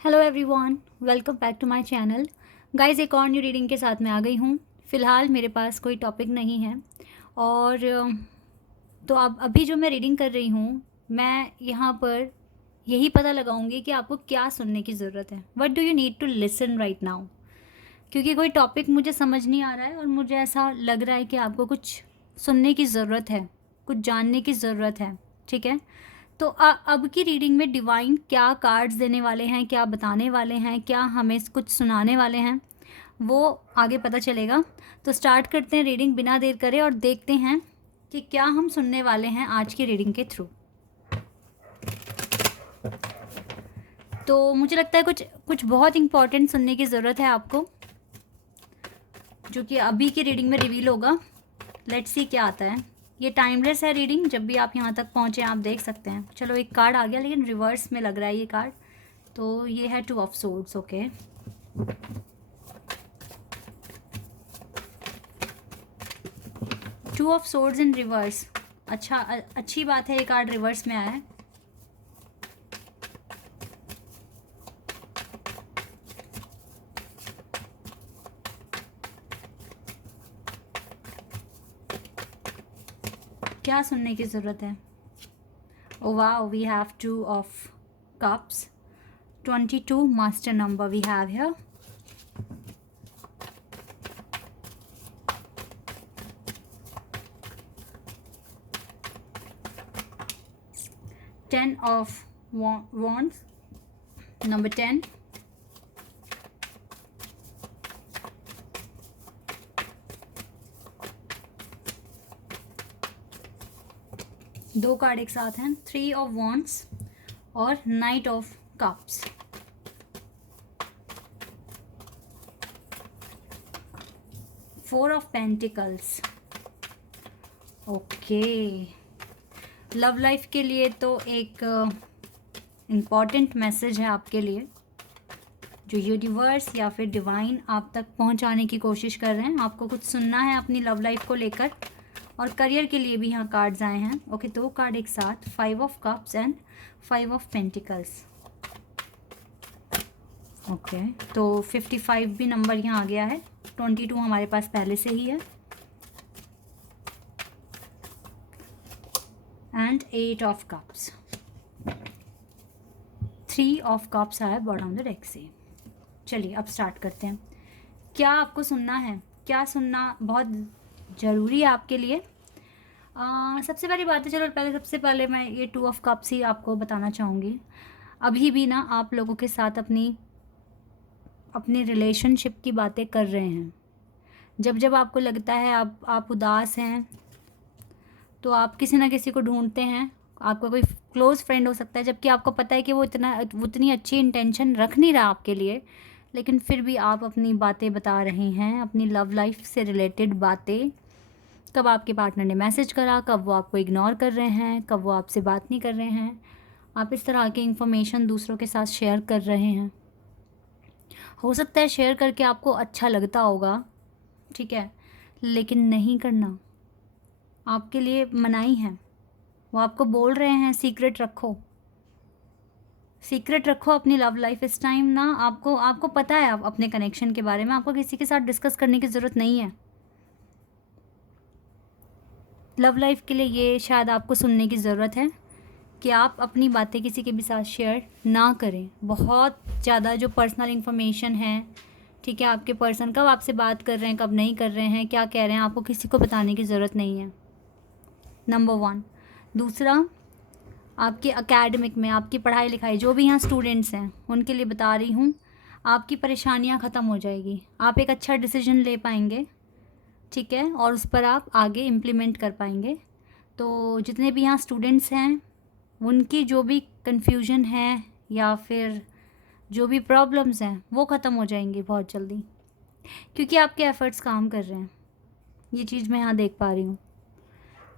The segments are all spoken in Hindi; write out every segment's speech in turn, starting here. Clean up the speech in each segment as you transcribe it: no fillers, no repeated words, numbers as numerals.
Hello everyone, welcome back to my channel. Guys, एक और न्यू रीडिंग के साथ मैं आ गई हूँ। फ़िलहाल मेरे पास कोई टॉपिक नहीं है और तो अब अभी जो मैं रीडिंग कर रही हूँ, मैं यहाँ पर यही पता लगाऊंगी कि आपको क्या सुनने की ज़रूरत है। What do you need to listen right now. क्योंकि कोई टॉपिक मुझे समझ नहीं आ रहा है और मुझे ऐसा लग रहा है कि आपको कुछ सुनने की ज़रूरत है, कुछ जानने की ज़रूरत है। ठीक है, तो अब की रीडिंग में डिवाइन क्या कार्ड्स देने वाले हैं, क्या बताने वाले हैं, क्या हमें कुछ सुनाने वाले हैं, वो आगे पता चलेगा। तो स्टार्ट करते हैं रीडिंग बिना देर करे और देखते हैं कि क्या हम सुनने वाले हैं आज की रीडिंग के थ्रू। तो मुझे लगता है कुछ कुछ बहुत इंपॉर्टेंट सुनने की ज़रूरत है आपको, जो कि अभी की रीडिंग में रिवील होगा। लेट्स सी क्या आता है। ये टाइमलेस है रीडिंग, जब भी आप यहाँ तक पहुँचे आप देख सकते हैं। चलो, एक कार्ड आ गया लेकिन रिवर्स में लग रहा है ये कार्ड। तो ये है 2 of swords. Okay, 2 of swords in reverse. अच्छा, अच्छी बात है, ये कार्ड रिवर्स में आया है। क्या सुनने की ज़रूरत है? Oh wow, we have 2 of cups, 22 master number we have here. Ten of wands, number 10. दो कार्ड एक साथ हैं, 3 ऑफ wands और knight of cups. Four of pentacles. Okay, love life के लिए तो एक इम्पॉर्टेंट मैसेज है आपके लिए, जो यूनिवर्स या फिर डिवाइन आप तक पहुंचाने की कोशिश कर रहे हैं। आपको कुछ सुनना है अपनी लव लाइफ को लेकर, और करियर के लिए भी यहाँ कार्ड्स आए हैं। ओके, दो कार्ड एक साथ, 5 of cups and 5 of pentacles. Okay, तो 55 भी नंबर यहाँ आ गया है, 22 हमारे पास पहले से ही है, and 8 of cups. 3 of cups आया बॉटम ऑफ द डेक से। चलिए अब स्टार्ट करते हैं। क्या आपको सुनना है, क्या सुनना बहुत ज़रूरी है आपके लिए। सबसे पहली बात है, चलो पहले सबसे पहले मैं ये 2 ऑफ कप्स ही आपको बताना चाहूँगी। अभी भी ना आप लोगों के साथ अपनी रिलेशनशिप की बातें कर रहे हैं। जब जब आपको लगता है आप उदास हैं, तो आप किसी ना किसी को ढूंढते हैं। आपका कोई क्लोज़ फ्रेंड हो सकता है, जबकि आपको पता है कि वो उतनी अच्छी इंटेंशन रख नहीं रहा आपके लिए, लेकिन फिर भी आप अपनी बातें बता रहे हैं, अपनी लव लाइफ से रिलेटेड बातें। कब आपके पार्टनर ने मैसेज करा, कब वो आपको इग्नोर कर रहे हैं, कब वो आपसे बात नहीं कर रहे हैं। आप इस तरह की इंफॉर्मेशन दूसरों के साथ शेयर कर रहे हैं। हो सकता है शेयर करके आपको अच्छा लगता होगा, ठीक है, लेकिन नहीं करना। आपके लिए मनाही है। वो आपको बोल रहे हैं सीक्रेट रखो, सीक्रेट रखो अपनी लव लाइफ। इस टाइम ना आपको पता है आप अपने कनेक्शन के बारे में, आपको किसी के साथ डिस्कस करने की ज़रूरत नहीं है। लव लाइफ के लिए ये शायद आपको सुनने की ज़रूरत है कि आप अपनी बातें किसी के भी साथ शेयर ना करें। बहुत ज़्यादा जो पर्सनल इन्फॉर्मेशन है, ठीक है, आपके पर्सन कब आपसे बात कर रहे हैं, कब नहीं कर रहे हैं, क्या कह रहे हैं, आपको किसी को बताने की ज़रूरत नहीं है, नंबर 1। दूसरा, आपके एकेडमिक में, आपकी पढ़ाई लिखाई, जो भी यहाँ स्टूडेंट्स हैं उनके लिए बता रही हूँ, आपकी परेशानियाँ ख़त्म हो जाएगी। आप एक अच्छा डिसीजन ले पाएंगे, ठीक है, और उस पर आप आगे इम्प्लीमेंट कर पाएंगे। तो जितने भी यहाँ स्टूडेंट्स हैं, उनकी जो भी कन्फ्यूजन है या फिर जो भी प्रॉब्लम्स हैं, वो ख़त्म हो जाएंगी बहुत जल्दी, क्योंकि आपके एफ़र्ट्स काम कर रहे हैं। ये चीज़ मैं यहाँ देख पा रही हूँ।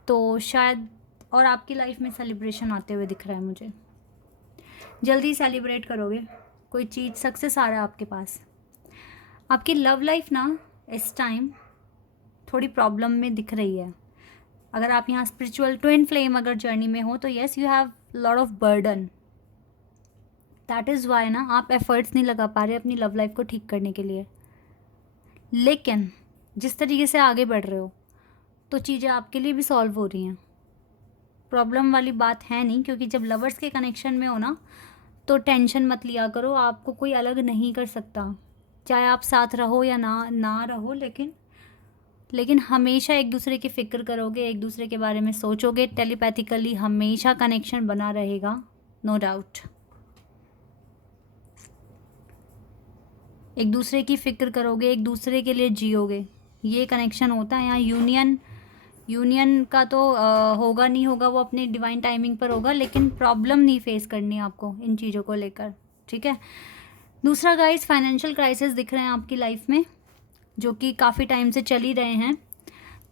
तो शायद, और आपकी लाइफ में सेलिब्रेशन आते हुए दिख रहा है मुझे। जल्दी सेलिब्रेट करोगे, कोई चीज़, सक्सेस आ रहा है आपके पास। आपकी लव लाइफ ना इस टाइम थोड़ी प्रॉब्लम में दिख रही है। अगर आप यहाँ स्पिरिचुअल ट्विन फ्लेम अगर जर्नी में हो, तो yes, you have lot of burden. That is why ना आप एफर्ट्स नहीं लगा पा रहे अपनी लव लाइफ को ठीक करने के लिए। लेकिन जिस तरीके से आगे बढ़ रहे हो तो चीज़ें आपके लिए भी सॉल्व हो रही हैं। प्रॉब्लम वाली बात है नहीं, क्योंकि जब लवर्स के कनेक्शन में हो ना तो टेंशन मत लिया करो, आपको कोई अलग नहीं कर सकता, चाहे आप साथ रहो या ना ना रहो। लेकिन हमेशा एक दूसरे की फ़िक्र करोगे, एक दूसरे के बारे में सोचोगे, टेलीपैथिकली हमेशा कनेक्शन बना रहेगा, नो डाउट। एक दूसरे की फ़िक्र करोगे, एक दूसरे के लिए जियोगे, ये कनेक्शन होता है। यहाँ यूनियन का तो होगा नहीं होगा, वो अपनी डिवाइन टाइमिंग पर होगा, लेकिन प्रॉब्लम नहीं फेस करनी आपको इन चीज़ों को लेकर, ठीक है। दूसरा गाइस, फाइनेंशियल क्राइसिस दिख रहे हैं आपकी लाइफ में, जो कि काफ़ी टाइम से चल ही रहे हैं।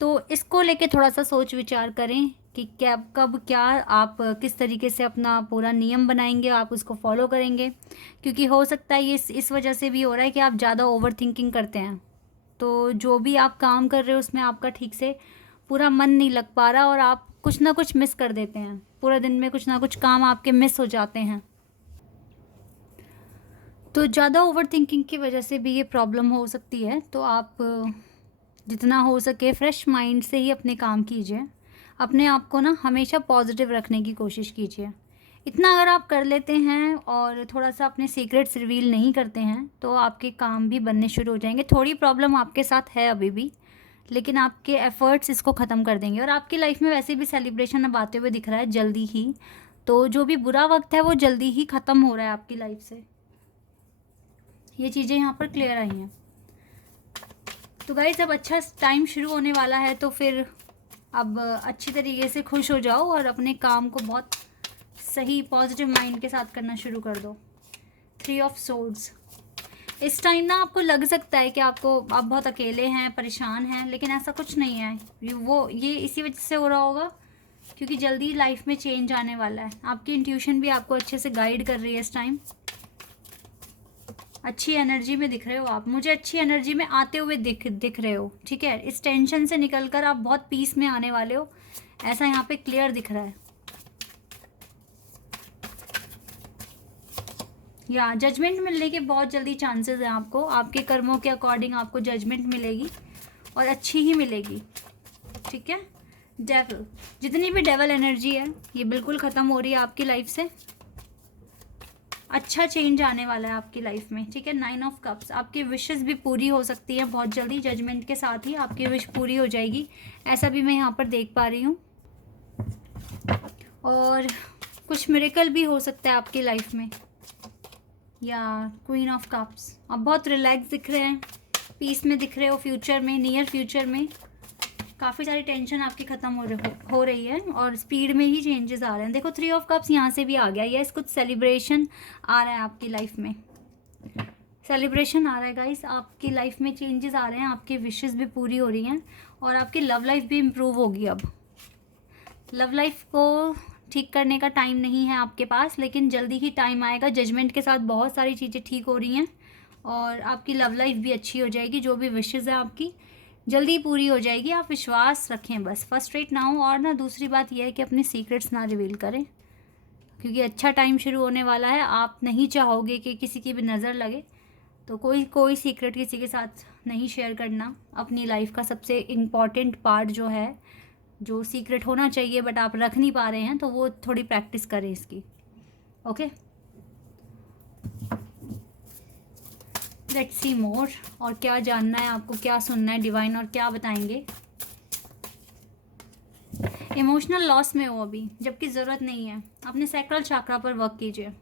तो इसको लेके थोड़ा सा सोच विचार करें कि क्या आप किस तरीके से अपना पूरा नियम बनाएंगे, आप उसको फॉलो करेंगे। क्योंकि हो सकता है ये इस वजह से भी हो रहा है कि आप ज़्यादा ओवर थिंकिंग करते हैं, तो जो भी आप काम कर रहे हो उसमें आपका ठीक से पूरा मन नहीं लग पा रहा और आप कुछ ना कुछ मिस कर देते हैं, पूरा दिन में कुछ ना कुछ काम आपके मिस हो जाते हैं। तो ज़्यादा ओवर थिंकिंग की वजह से भी ये प्रॉब्लम हो सकती है। तो आप जितना हो सके फ्रेश माइंड से ही अपने काम कीजिए, अपने आप को ना हमेशा पॉजिटिव रखने की कोशिश कीजिए। इतना अगर आप कर लेते हैं और थोड़ा सा अपने सीक्रेट्स रिवील नहीं करते हैं तो आपके काम भी बनने शुरू हो जाएंगे। थोड़ी प्रॉब्लम आपके साथ है अभी भी, लेकिन आपके एफ़र्ट्स इसको ख़त्म कर देंगे। और आपकी लाइफ में वैसे भी सेलिब्रेशन अब आते हुए दिख रहा है जल्दी ही, तो जो भी बुरा वक्त है वो जल्दी ही ख़त्म हो रहा है आपकी लाइफ से। ये चीज़ें यहाँ पर क्लियर आई हैं। तो गाइस, अब अच्छा टाइम शुरू होने वाला है, तो फिर अब अच्छी तरीके से खुश हो जाओ और अपने काम को बहुत सही पॉजिटिव माइंड के साथ करना शुरू कर दो। 3 ऑफ सोर्ड्स, इस टाइम ना आपको लग सकता है कि आप बहुत अकेले हैं, परेशान हैं, लेकिन ऐसा कुछ नहीं है। ये इसी वजह से हो रहा होगा क्योंकि जल्दी लाइफ में चेंज आने वाला है। आपकी इंट्यूशन भी आपको अच्छे से गाइड कर रही है इस टाइम। अच्छी एनर्जी में दिख रहे हो आप, मुझे अच्छी एनर्जी में आते हुए दिख रहे हो, ठीक है। इस टेंशन से निकलकर आप बहुत पीस में आने वाले हो, ऐसा यहाँ पे क्लियर दिख रहा है। या जजमेंट मिलने के बहुत जल्दी चांसेस हैं आपको, आपके कर्मों के अकॉर्डिंग आपको जजमेंट मिलेगी और अच्छी ही मिलेगी, ठीक है। डेविल, जितनी भी डेविल एनर्जी है ये बिल्कुल ख़त्म हो रही है आपकी लाइफ से। अच्छा चेंज आने वाला है आपकी लाइफ में, ठीक है। 9 ऑफ कप्स, आपकी विशेस भी पूरी हो सकती है बहुत जल्दी, जजमेंट के साथ ही आपकी विश पूरी हो जाएगी, ऐसा भी मैं यहाँ पर देख पा रही हूँ। और कुछ मिरेकल भी हो सकता है आपकी लाइफ में। या क्वीन ऑफ कप्स, आप बहुत रिलैक्स दिख रहे हैं, पीस में दिख रहे हो, फ्यूचर में, नियर फ्यूचर में काफ़ी सारी टेंशन आपकी ख़त्म हो रही है और स्पीड में ही चेंजेस आ रहे हैं। देखो 3 ऑफ कप्स यहाँ से भी आ गया, यस कुछ सेलिब्रेशन आ रहा है आपकी लाइफ में, सेलिब्रेशन आ रहा है गाइस, आपकी लाइफ में चेंजेस आ रहे हैं, आपकी विशेस भी पूरी हो रही हैं और आपकी लव लाइफ भी इम्प्रूव होगी। अब लव लाइफ को ठीक करने का टाइम नहीं है आपके पास, लेकिन जल्दी ही टाइम आएगा। जजमेंट के साथ बहुत सारी चीज़ें ठीक हो रही हैं और आपकी लव लाइफ भी अच्छी हो जाएगी। जो भी विशेज़ है आपकी जल्दी पूरी हो जाएगी, आप विश्वास रखें, बस फ्रस्ट्रेट ना हो। और ना दूसरी बात यह है कि अपने सीक्रेट्स ना रिवील करें, क्योंकि अच्छा टाइम शुरू होने वाला है। आप नहीं चाहोगे कि किसी की भी नज़र लगे, तो कोई सीक्रेट किसी के साथ नहीं शेयर करना। अपनी लाइफ का सबसे इम्पॉर्टेंट पार्ट जो है, जो सीक्रेट होना चाहिए बट आप रख नहीं पा रहे हैं, तो वो थोड़ी प्रैक्टिस करें इसकी, ओके। लेट्स सी मोर, और क्या जानना है आपको, क्या सुनना है डिवाइन और क्या बताएंगे। इमोशनल लॉस में हो अभी, जबकि ज़रूरत नहीं है। अपने सैक्रल चक्रा पर वर्क कीजिए।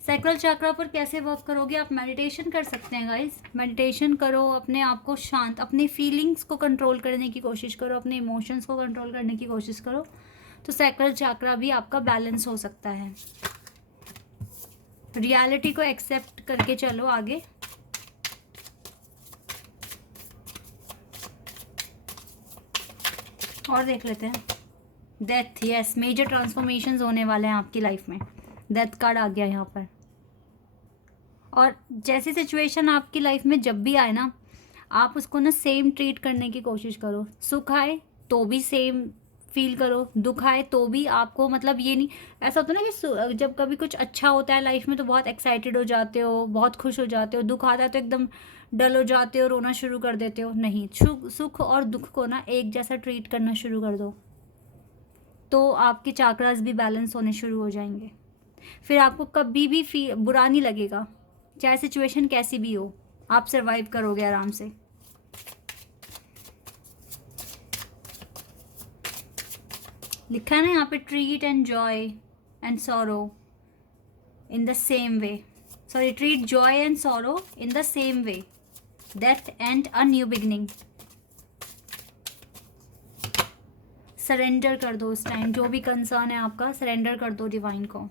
सैक्रल चक्रा पर कैसे वर्क करोगे, आप मेडिटेशन कर सकते हैं गाइस। मेडिटेशन करो, अपने आप को शांत, अपने फीलिंग्स को कंट्रोल करने की कोशिश करो, अपने इमोशंस को कंट्रोल करने की कोशिश करो, तो सैक्रल चक्रा भी आपका बैलेंस हो सकता है। रियलिटी को एक्सेप्ट करके चलो आगे। और देख लेते हैं डेथ, यस मेजर ट्रांसफॉर्मेशंस होने वाले हैं आपकी लाइफ में। डेथ कार्ड आ गया यहाँ पर। और जैसी सिचुएशन आपकी लाइफ में जब भी आए ना, आप उसको ना सेम ट्रीट करने की कोशिश करो। सुख आए तो भी सेम फील करो, दुख आए तो भी आपको, मतलब ये नहीं ऐसा होता ना कि जब कभी कुछ अच्छा होता है लाइफ में तो बहुत एक्साइटेड हो जाते हो, बहुत खुश हो जाते हो, दुख आता है तो एकदम डल हो जाते हो, रोना शुरू कर देते हो। नहीं, सुख और दुख को ना एक जैसा ट्रीट करना शुरू कर दो, तो आपके चाक्रास भी बैलेंस होने शुरू हो जाएंगे। फिर आपको कभी भी बुरा नहीं लगेगा, चाहे सिचुएशन कैसी भी हो, आप सरवाइव करोगे आराम से। लिखा है ना यहाँ पे, treat and Joy and sorrow in the same way, sorry, treat Joy and sorrow in the same way, death and a new beginning. Surrender कर दो उस टाइम, जो भी कंसर्न है आपका सरेंडर कर दो डिवाइन को,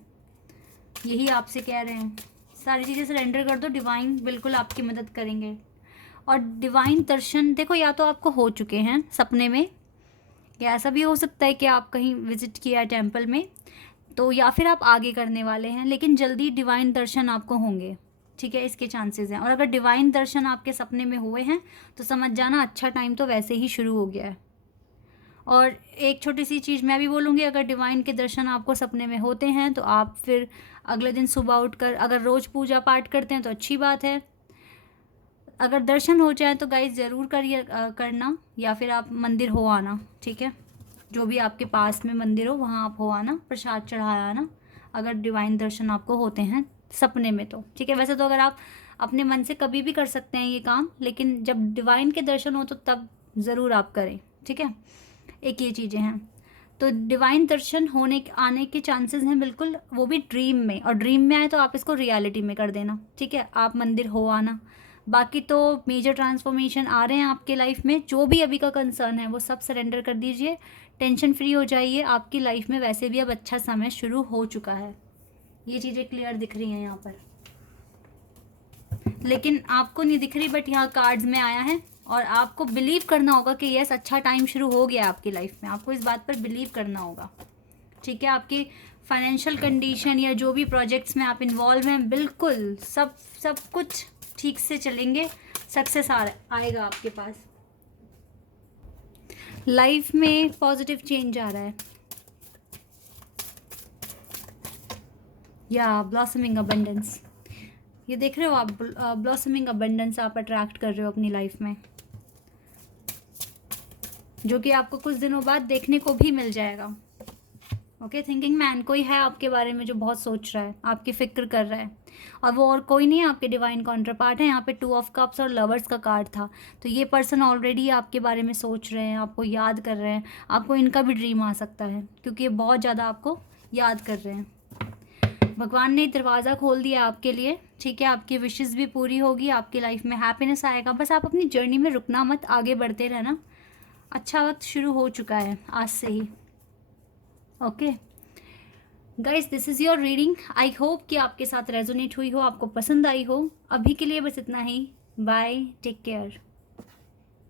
यही आपसे कह रहे हैं। सारी चीज़ें सरेंडर कर दो, डिवाइन बिल्कुल आपकी मदद करेंगे। और डिवाइन दर्शन देखो, या तो आपको हो चुके हैं सपने में, या ऐसा भी हो सकता है कि आप कहीं विजिट किया टेम्पल में, तो या फिर आप आगे करने वाले हैं, लेकिन जल्दी डिवाइन दर्शन आपको होंगे, ठीक है, इसके चांसेस हैं। और अगर डिवाइन दर्शन आपके सपने में हुए हैं तो समझ जाना अच्छा टाइम तो वैसे ही शुरू हो गया है। और एक छोटी सी चीज़ मैं भी बोलूँगी, अगर डिवाइन के दर्शन आपको सपने में होते हैं तो आप फिर अगले दिन सुबह उठकर अगर रोज़ पूजा पाठ करते हैं तो अच्छी बात है। अगर दर्शन हो जाए तो गाइस ज़रूर करिए, करना, या फिर आप मंदिर हो आना, ठीक है, जो भी आपके पास में मंदिर हो वहाँ आप हो आना, प्रसाद चढ़ाया आना, अगर डिवाइन दर्शन आपको होते हैं सपने में तो, ठीक है। वैसे तो अगर आप अपने मन से कभी भी कर सकते हैं ये काम, लेकिन जब डिवाइन के दर्शन हो तो तब ज़रूर आप करें, ठीक है। एक ये चीज़ें हैं, तो डिवाइन दर्शन होने आने के चांसेस हैं बिल्कुल, वो भी ड्रीम में, और ड्रीम में आए तो आप इसको रियलिटी में कर देना, ठीक है, आप मंदिर हो आना। बाकी तो मेजर ट्रांसफॉर्मेशन आ रहे हैं आपके लाइफ में, जो भी अभी का कंसर्न है वो सब सरेंडर कर दीजिए, टेंशन फ्री हो जाइए। आपकी लाइफ में वैसे भी अब अच्छा समय शुरू हो चुका है, ये चीज़ें क्लियर दिख रही हैं यहाँ पर, लेकिन आपको नहीं दिख रही, बट यहाँ कार्ड्स में आया है। और आपको बिलीव करना होगा कि यस अच्छा टाइम शुरू हो गया आपकी लाइफ में, आपको इस बात पर बिलीव करना होगा, ठीक है। आपकी फाइनेंशियल कंडीशन या जो भी प्रोजेक्ट्स में आप इन्वॉल्व हैं, बिल्कुल सब कुछ ठीक से चलेंगे, सक्सेस आएगा आपके पास। लाइफ में पॉजिटिव चेंज आ रहा है, या ब्लॉसमिंग अबंडेंस, ये देख रहे हो आप, ब्लॉसमिंग अबंडेंस आप अट्रैक्ट कर रहे हो अपनी लाइफ में, जो कि आपको कुछ दिनों बाद देखने को भी मिल जाएगा। ओके, थिंकिंग मैन कोई है आपके बारे में जो बहुत सोच रहा है, आपकी फिक्र कर रहा है, और वो और कोई नहीं है, आपके डिवाइन काउंटर पार्ट है। यहाँ पे 2 ऑफ कप्स और लवर्स का कार्ड था, तो ये पर्सन ऑलरेडी आपके बारे में सोच रहे हैं, आपको याद कर रहे हैं, आपको इनका भी ड्रीम आ सकता है, क्योंकि ये बहुत ज़्यादा आपको याद कर रहे हैं। भगवान ने दरवाज़ा खोल दिया आपके लिए, ठीक है, आपकी विशेज़ भी पूरी होगी, आपकी लाइफ में हैप्पीनेस आएगा। बस आप अपनी जर्नी में रुकना मत, आगे बढ़ते रहना, अच्छा वक्त शुरू हो चुका है आज से ही। Okay guys, this is your reading, I hope कि आपके साथ रेजोनेट हुई हो, आपको पसंद आई हो। अभी के लिए बस इतना ही, बाय, टेक केयर।